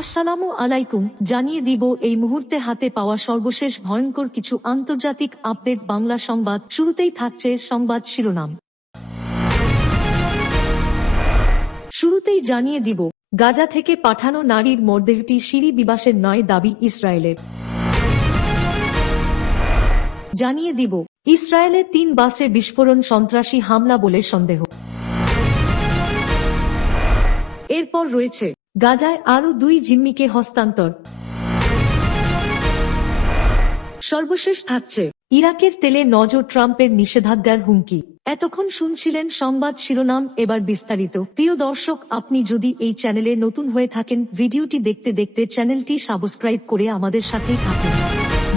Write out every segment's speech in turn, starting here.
আসসালামু আলাইকুম, জানিয়ে দিব এই মুহূর্তে হাতে পাওয়া সর্বশেষ ভয়ঙ্কর কিছু আন্তর্জাতিক আপডেট। বাংলা সংবাদ শুরুতেই থাকছে সংবাদ শিরোনাম। শুরুতেই জানিয়ে দিব, গাজা থেকে পাঠানো নারীর মরদেহটি সিরি বিবাসের নয় দাবি ইসরায়েলের। জানিয়ে দিব, ইসরায়েলের 3 বাসে বিস্ফোরণ সন্ত্রাসী হামলা বলে সন্দেহ। এরপর রয়েছে গাজায় আরও 2 জিম্মিকে হস্তান্তর। সর্বশেষ থাকছে ইরাকের তেলে নজর, ট্রাম্পের নিষেধাজ্ঞার হুমকি। এতক্ষণ শুনছিলেন সংবাদ শিরোনাম, এবার বিস্তারিত। প্রিয় দর্শক, আপনি যদি এই চ্যানেলে নতুন হয়ে থাকেন, ভিডিওটি দেখতে দেখতে চ্যানেলটি সাবস্ক্রাইব করে আমাদের সাথেই থাকুন।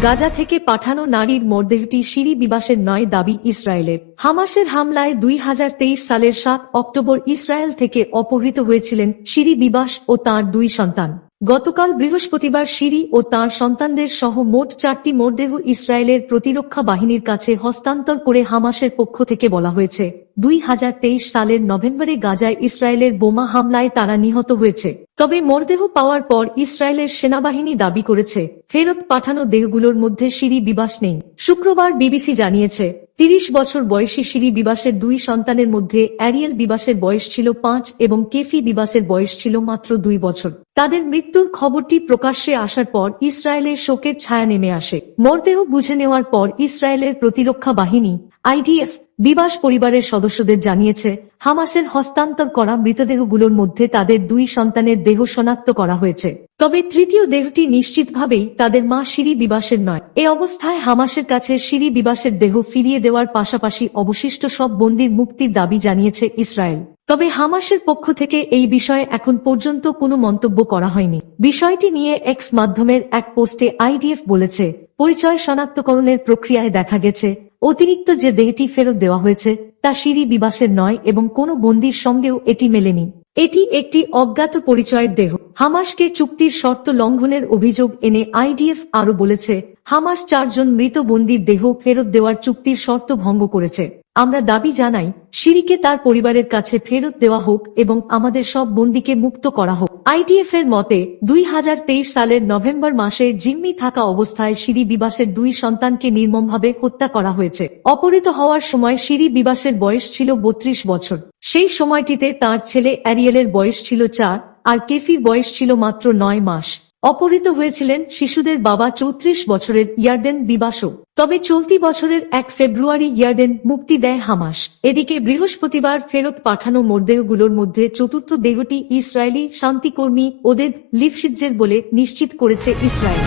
গাজা থেকে পাঠানো নারীর মরদেহটি সিরি বিবাসের নয় দাবি ইসরায়েলের। হামাসের হামলায় 2023 সালের 7 অক্টোবর ইসরায়েল থেকে অপহৃত হয়েছিলেন সিরি বিবাস ও তাঁর 2 সন্তান। গতকাল বৃহস্পতিবার সিরি ও তাঁর সন্তানদের সহ মোট 4টি মরদেহ ইসরায়েলের প্রতিরক্ষা বাহিনীর কাছে হস্তান্তর করে হামাসের পক্ষ থেকে বলা হয়েছে, 2023 সালের নভেম্বরে গাজায় ইসরায়েলের বোমা হামলায় তারা নিহত হয়েছে। তবে মরদেহ পাওয়ার পর ইসরায়েলের সেনাবাহিনী দাবি করেছে, ফেরত পাঠানো দেহগুলোর মধ্যে সিরি বিবাস নেই। শুক্রবার বিবিসি জানিয়েছে, 30 বছর বয়সী সিরি বিবাসের 2 সন্তানের মধ্যে অ্যারিয়েল বিবাসের বয়স ছিল 5 এবং কেফি বিবাসের বয়স ছিল মাত্র 2 বছর। তাদের মৃত্যুর খবরটি প্রকাশ্যে আসার পর ইসরায়েলের শোকের ছায়া নেমে আসে। মরদেহ বুঝে নেওয়ার পর ইসরায়েলের প্রতিরক্ষা বাহিনী IDF বিবাস পরিবারের সদস্যদের জানিয়েছে, হামাসের হস্তান্তর করা মৃতদেহগুলোর মধ্যে তাদের 2 সন্তানের দেহ শনাক্ত করা হয়েছে। তবে তৃতীয় দেহটি নিশ্চিতভাবেই তাদের মা সিরি বিবাসের নয়। এ অবস্থায় হামাসের কাছে সিরি বিবাসের দেহ ফিরিয়ে দেওয়ার পাশাপাশি অবশিষ্ট সব বন্দীর মুক্তির দাবি জানিয়েছে ইসরায়েল। তবে হামাসের পক্ষ থেকে এই বিষয়ে এখন পর্যন্ত কোনো মন্তব্য করা হয়নি। বিষয়টি নিয়ে এক্স মাধ্যমের এক পোস্টে IDF বলেছে, পরিচয় শনাক্তকরণের প্রক্রিয়ায় দেখা গেছে, অতিরিক্ত যে দেহটি ফেরত দেওয়া হয়েছে তা সিরি বিবাসের নয় এবং কোনো বন্দীর সঙ্গেও এটি মেলেনি। এটি একটি অজ্ঞাত পরিচয়ের দেহ। হামাসকে চুক্তির শর্ত লঙ্ঘনের অভিযোগ এনে IDF আরও বলেছে, হামাস 4 জন মৃত বন্দীর দেহ ফেরত দেওয়ার চুক্তির শর্ত ভঙ্গ করেছে। আমরা দাবি জানাই, সিরিকে তার পরিবারের কাছে ফেরত দেওয়া হোক এবং আমাদের সব বন্দীকে মুক্ত করা হোক। IDF এর মতে, 2023 সালের নভেম্বর মাসে জিম্মি থাকা অবস্থায় সিরি বিবাসের 2 সন্তানকে নির্মমভাবে হত্যা করা হয়েছে। অপহৃত হওয়ার সময় সিরি বিবাসের বয়স ছিল 32 বছর। সেই সময়টিতে তার ছেলে অ্যারিয়েলের বয়স ছিল 4 আর কেফির বয়স ছিল মাত্র 9 মাস। অপহৃত হয়েছিলেন শিশুদের বাবা 34 বছরের ইয়ারডেন বিবাসও। তবে চলতি বছরের 1 ফেব্রুয়ারি ইয়ারডেন মুক্তি দেয় হামাস। এদিকে বৃহস্পতিবার ফেরত পাঠানো মরদেহগুলোর মধ্যে চতুর্থ দেহটি ইসরায়েলি শান্তিকর্মী ওদেদ লিফশিৎজের বলে নিশ্চিত করেছে ইসরায়েল।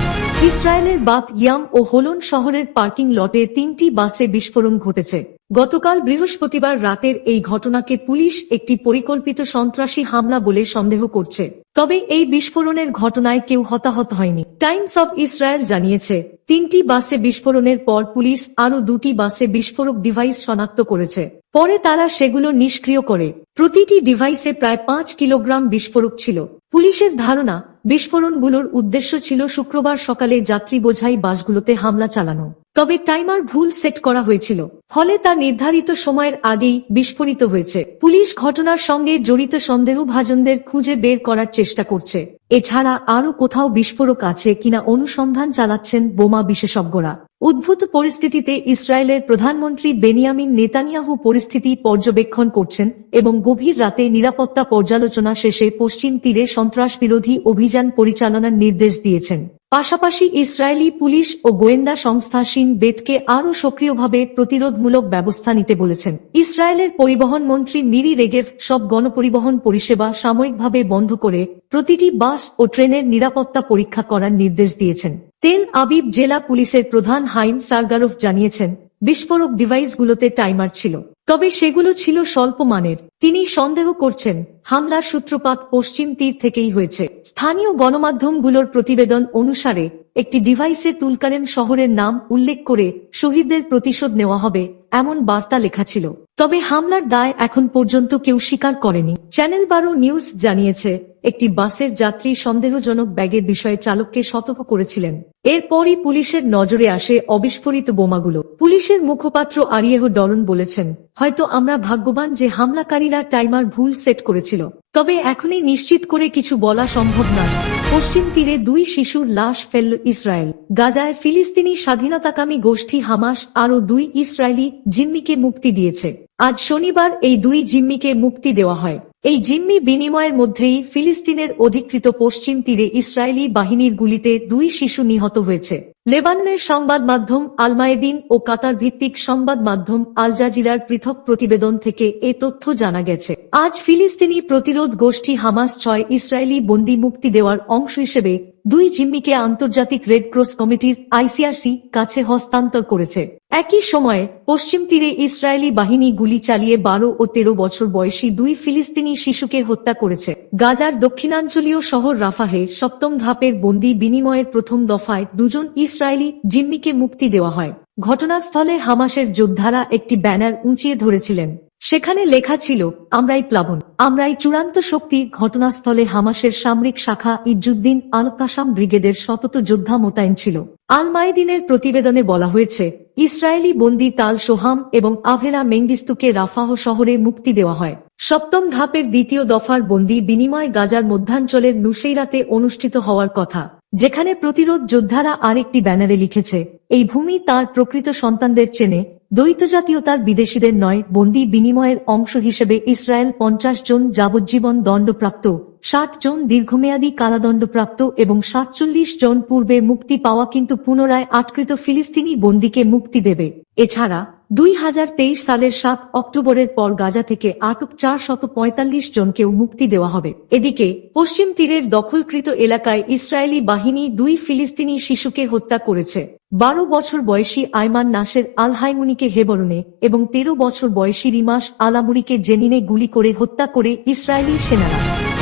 ইসরায়েলের বাত ইয়াম ও হোলন শহরের পার্কিং লটে 3টি বাসে বিস্ফোরণ ঘটেছে। গতকাল বৃহস্পতিবার রাতের এই ঘটনাকে পুলিশ একটি পরিকল্পিত সন্ত্রাসী হামলা বলে সন্দেহ করছে। তবে এই বিস্ফোরণের ঘটনায় কেউ হতাহত হয়নি। টাইমস অফ ইসরায়েল জানিয়েছে, 3টি বাসে বিস্ফোরণের পর পুলিশ আরও 2টি বাসে বিস্ফোরক ডিভাইস শনাক্ত করেছে। পরে তারা সেগুলো নিষ্ক্রিয় করে। প্রতিটি ডিভাইসে প্রায় 5 কিলোগ্রাম বিস্ফোরক ছিল। পুলিশের ধারণা, বিস্ফোরণগুলোর উদ্দেশ্য ছিল শুক্রবার সকালে যাত্রী বোঝাই বাসগুলোতে হামলা চালানো। তবে টাইমার ভুল সেট করা হয়েছিল, ফলে তা নির্ধারিত সময়ের আগেই বিস্ফোরিত হয়েছে। পুলিশ ঘটনার সঙ্গে জড়িত সন্দেহভাজনদের খুঁজে বের করার চেষ্টা করছে। এছাড়া আরও কোথাও বিস্ফোরক আছে কিনা অনুসন্ধান চালাচ্ছেন বোমা বিশেষজ্ঞরা। উদ্ভূত পরিস্থিতিতে ইসরায়েলের প্রধানমন্ত্রী বেনিয়ামিন নেতানিয়াহু পরিস্থিতি পর্যবেক্ষণ করছেন এবং গভীর রাতে নিরাপত্তা পর্যালোচনা শেষে পশ্চিম তীরে সন্ত্রাসবিরোধী অভিযান পরিচালনার নির্দেশ দিয়েছেন। পাশাপাশি ইসরায়েলি পুলিশ ও গোয়েন্দা সংস্থা শিন বেতকে আরও সক্রিয়ভাবে প্রতিরোধমূলক ব্যবস্থা নিতে বলেছেন। ইসরায়েলের পরিবহন মন্ত্রী মিরি রেগেভ সব গণপরিবহন পরিষেবা সাময়িকভাবে বন্ধ করে প্রতিটি বাস ও ট্রেনের নিরাপত্তা পরীক্ষা করার নির্দেশ দিয়েছেন। তেল আবিব জেলা পুলিশের প্রধান হাইম সারগারোভ জানিয়েছেন, বিস্ফোরক ডিভাইসগুলোতে টাইমার ছিল, তবে সেগুলো ছিল স্বল্প মানের। তিনি সন্দেহ করছেন, হামলার সূত্রপাত পশ্চিম তীর থেকেই হয়েছে। স্থানীয় গণমাধ্যমগুলোর প্রতিবেদন অনুসারে, একটি ডিভাইসে তুলকারেন শহরের নাম উল্লেখ করে শহীদদের প্রতিশোধ নেওয়া হবে এমন বার্তা লেখা ছিল। তবে হামলার দায় এখন পর্যন্ত কেউ স্বীকার করেনি। চ্যানেল 12 নিউজ জানিয়েছে, একটি বাসের যাত্রী সন্দেহজনক ব্যাগের বিষয়ে চালককে সতর্ক করেছিলেন। এরপরই পুলিশের নজরে আসে অবিস্ফোরিত বোমাগুলো। পুলিশের মুখপাত্র আরিয়েহ ডরন বলেছেন, হয়তো আমরা ভাগ্যবান যে হামলাকারীরা টাইমার ভুল সেট করেছিল। তবে এখনই নিশ্চিত করে কিছু বলা সম্ভব নয়। পশ্চিম তীরে 2 শিশুর লাশ ফেলল ইসরায়েল। গাজায় ফিলিস্তিনি স্বাধীনতাকামী গোষ্ঠী হামাস আরও 2 ইসরায়েলি জিম্মিকে মুক্তি দিয়েছে। আজ শনিবার এই 2 জিম্মিকে মুক্তি দেওয়া হয়। এই জিম্মি বিনিময়ের মধ্যেই ফিলিস্তিনের অধিকৃত পশ্চিম তীরে ইসরায়েলি বাহিনীর গুলিতে 2 শিশু নিহত হয়েছে। লেবাননের সংবাদ মাধ্যম আল মায়াদিন ও কাতার ভিত্তিক সংবাদ মাধ্যম আল জাজিরার পৃথক প্রতিবেদন থেকে এ তথ্য জানা গেছে। আজ ফিলিস্তিনি প্রতিরোধ গোষ্ঠী হামাস 6 ইসরায়েলি বন্দী মুক্তি দেওয়ার অংশ হিসেবে 2 জিম্মিকে আন্তর্জাতিক রেড ক্রস কমিটির আইসিআরসি কাছে হস্তান্তর করেছে। একই সময়ে পশ্চিম তীরে ইসরায়েলি বাহিনী গুলি চালিয়ে 12 ও 13 বছর বয়সী 2 ফিলিস্তিনি শিশুকে হত্যা করেছে। গাজার দক্ষিণাঞ্চলীয় শহর রাফাহে 7ম ধাপের বন্দী বিনিময়ের প্রথম দফায় 2 জন ইসরায়েলি জিম্মিকে মুক্তি দেওয়া হয়। ঘটনাস্থলে হামাসের যোদ্ধারা একটি ব্যানার উঁচিয়ে ধরেছিলেন। সেখানে লেখা ছিল, আমরাই প্লাবন, আমরাই চূড়ান্ত শক্তি। ঘটনাস্থলে হামাসের সামরিক শাখা ইজ্জুদ্দিন আল কাসাম ব্রিগেডের শতত যোদ্ধা মোতায়েন ছিল। আল মায়াদিনের প্রতিবেদনে বলা হয়েছে, ইসরায়েলি বন্দী তাল সোহাম এবং আভেরা মেঙ্গিস্তুকে রাফাহ শহরে মুক্তি দেওয়া হয়। 7ম ধাপের দ্বিতীয় দফার বন্দী বিনিময় গাজার মধ্যাঞ্চলের নুসেইরাতে অনুষ্ঠিত হওয়ার কথা, যেখানে প্রতিরোধ যোদ্ধারা আরেকটি ব্যানারে লিখেছে, এই ভূমি তার প্রকৃত সন্তানদের চেনে, দ্বৈত জাতীয়তার বিদেশিদের নয়। বন্দী বিনিময়ের অংশ হিসেবে ইসরায়েল 50 জন যাবজ্জীবন দণ্ডপ্রাপ্ত, 60 জন দীর্ঘমেয়াদী কারাদণ্ডপ্রাপ্ত এবং 47 জন পূর্বে মুক্তি পাওয়া কিন্তু পুনরায় আটকৃত ফিলিস্তিনি বন্দীকে মুক্তি দেবে। এছাড়া 2023 সালের 7 অক্টোবরের পর গাজা থেকে আটক 445 জনকেও মুক্তি দেওয়া হবে। এদিকে পশ্চিম তীরের দখলকৃত এলাকায় ইসরায়েলি বাহিনী 2 ফিলিস্তিনি শিশুকে হত্যা করেছে। 12 বছর বয়সী আইমান নাসের আল হাইমুনিকে হেবরনে এবং 13 বছর বয়সী রিমাস আলামুরিকে জেনিনে গুলি করে হত্যা করে ইসরায়েলি সেনারা।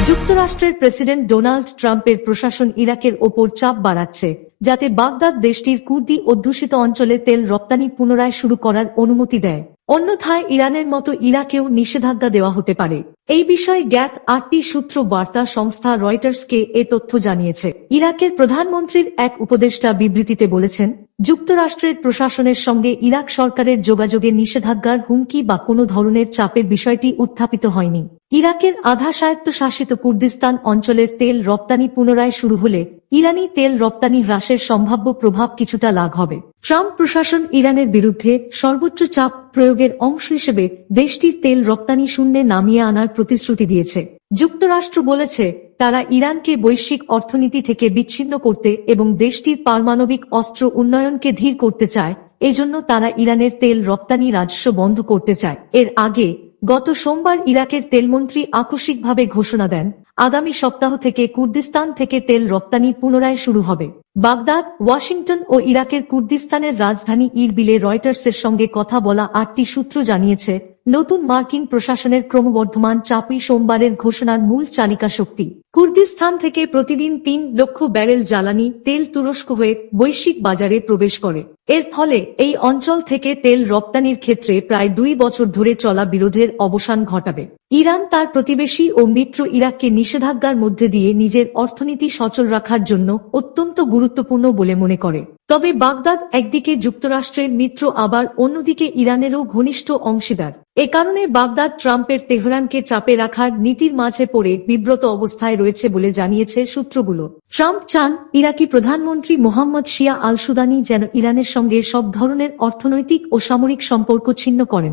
যুক্তরাষ্ট্রের প্রেসিডেন্ট ডোনাল্ড ট্রাম্পের প্রশাসন ইরাকের ওপর চাপ বাড়াচ্ছে, যাতে বাগদাদ দেশটির কুর্দি অধ্যুষিত অঞ্চলে তেল রপ্তানি পুনরায় শুরু করার অনুমতি দেয়। অন্যথায় ইরানের মতো ইরাকেও নিষেধাজ্ঞা দেওয়া হতে পারে। এই বিষয়ে জ্ঞাত 8টি সূত্র বার্তা সংস্থা রয়টার্সকে এ তথ্য জানিয়েছে। ইরাকের প্রধানমন্ত্রীর এক উপদেষ্টা বিবৃতিতে বলেছেন, যুক্তরাষ্ট্রের প্রশাসনের সঙ্গে ইরাক সরকারের যোগাযোগে নিষেধাজ্ঞার হুমকি বা কোনো ধরনের চাপের বিষয়টি উত্থাপিত হয়নি। ইরাকের আধা স্বায়ত্তশাসিত কুর্দিস্তান অঞ্চলের তেল রপ্তানি পুনরায় শুরু হলে ইরানি তেল রপ্তানি হ্রাসের সম্ভাব্য প্রভাব কিছুটা লাঘব হবে। ট্রাম্প প্রশাসন ইরানের বিরুদ্ধে সর্বোচ্চ চাপ প্রয়োগের অংশ হিসেবে দেশটির তেল রপ্তানি শূন্যে নামিয়ে আনার প্রতিশ্রুতি দিয়েছে। যুক্তরাষ্ট্র বলেছে, তারা ইরানকে বৈশ্বিক অর্থনীতি থেকে বিচ্ছিন্ন করতে এবং দেশটির পারমাণবিক অস্ত্র উন্নয়নকে ধীর করতে চায়, এজন্য তারা ইরানের তেল রপ্তানি রাজস্ব বন্ধ করতে চায়। এর আগে গত সোমবার ইরাকের তেলমন্ত্রী আকস্মিকভাবে ঘোষণা দেন, আগামী সপ্তাহ থেকে কুর্দিস্তান থেকে তেল রপ্তানি পুনরায় শুরু হবে। বাগদাদ, ওয়াশিংটন ও ইরাকের কুর্দিস্তানের রাজধানী ইরবিলে রয়টার্সের সঙ্গে কথা বলা 8টি সূত্র জানিয়েছে, নতুন মার্কিন প্রশাসনের ক্রমবর্ধমান চাপই সোমবারের ঘোষণার মূল চালিকা শক্তি। কুর্দিস্তান থেকে প্রতিদিন 3 লক্ষ ব্যারেল জ্বালানি তেল তুরস্ক হয়ে বৈশ্বিক বাজারে প্রবেশ করে। এর ফলে এই অঞ্চল থেকে তেল রপ্তানির ক্ষেত্রে প্রায় 2 বছর ধরে চলা বিরোধের অবসান ঘটাবে। ইরান তার প্রতিবেশী ও মিত্র ইরাককে নিষেধাজ্ঞার মধ্যে দিয়ে নিজের অর্থনীতি সচল রাখার জন্য অত্যন্ত গুরুত্বপূর্ণ বলে মনে করে। তবে বাগদাদ একদিকে যুক্তরাষ্ট্রের মিত্র, আবার অন্যদিকে ইরানেরও ঘনিষ্ঠ অংশীদার। এ কারণে বাগদাদ ট্রাম্পের তেহরানকে চাপে রাখার নীতির মাঝে পড়ে বিব্রত অবস্থায় রয়েছে বলে জানিয়েছে সূত্রগুলো। ট্রাম্প চান ইরাকি প্রধানমন্ত্রী মোহাম্মদ শিয়া আল সুদানি যেন ইরানের সঙ্গে সব ধরনের অর্থনৈতিক ও সামরিক সম্পর্ক ছিন্ন করেন।